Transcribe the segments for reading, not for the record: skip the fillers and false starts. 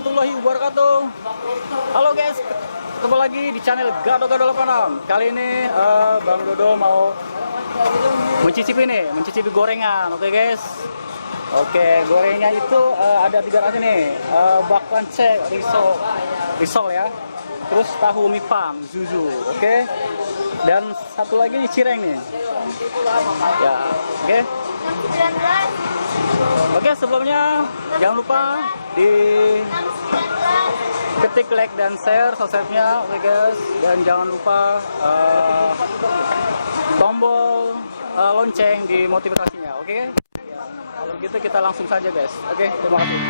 warahmatullahi wabarakatuh. Halo guys, ketemu lagi di channel Gado-Gado 86. Kali ini Bang Dodo mau mencicipi gorengan. Oke guys. Oke, gorengnya itu ada 3 rasa nih. Bakwan C, risol ya. Terus tahu mipang, zuzu. Oke. Dan satu lagi cireng nih. Ya, oke. Oke, sebelumnya jangan lupa di ketik like dan share subscribe-nya, oke guys, dan jangan lupa tombol lonceng di notifikasinya, oke? Kalau gitu kita langsung saja guys, oke? Terima kasih.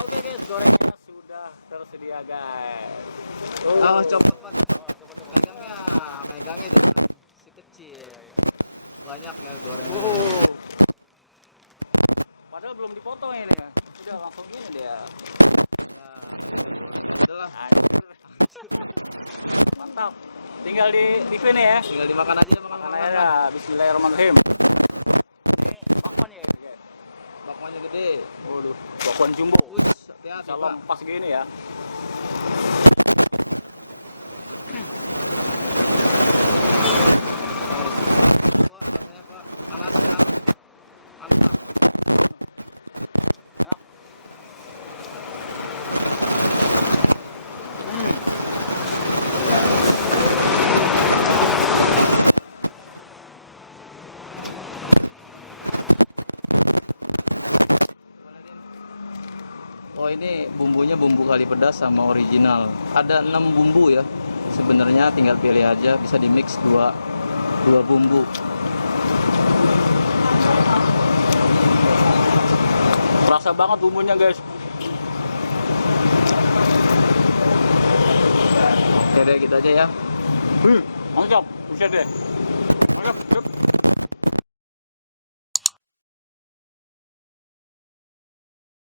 Oke guys, gorengannya sudah tersedia guys. Oh, copot Pak, copot. Oh, coba. Megangnya jangan si kecil. Banyak ya gorengan. Padahal belum dipotong ini ya. Udah langsung gini dia. Ya, ini gorengan adalah. Anjir. Mantap. Tinggal di sini ya. Tinggal dimakan aja, makan Makan aja. Bismillahirrahmanirrahim. Ini bakwan ya guys. Bakwannya gede. Waduh, bakwan jumbo. Wih, hati-hati Salam Pak. pas gini ya. Wah, rasanya Pak, panasnya mantap. Enak. Hmm. Oh, ini bumbunya bumbu kali pedas sama original. Ada 6 bumbu ya. Sebenarnya tinggal pilih aja, bisa di mix dua bumbu. Terasa banget bumbunya guys. Oke deh, gitu aja ya. Mantap, bisa deh. Mantap.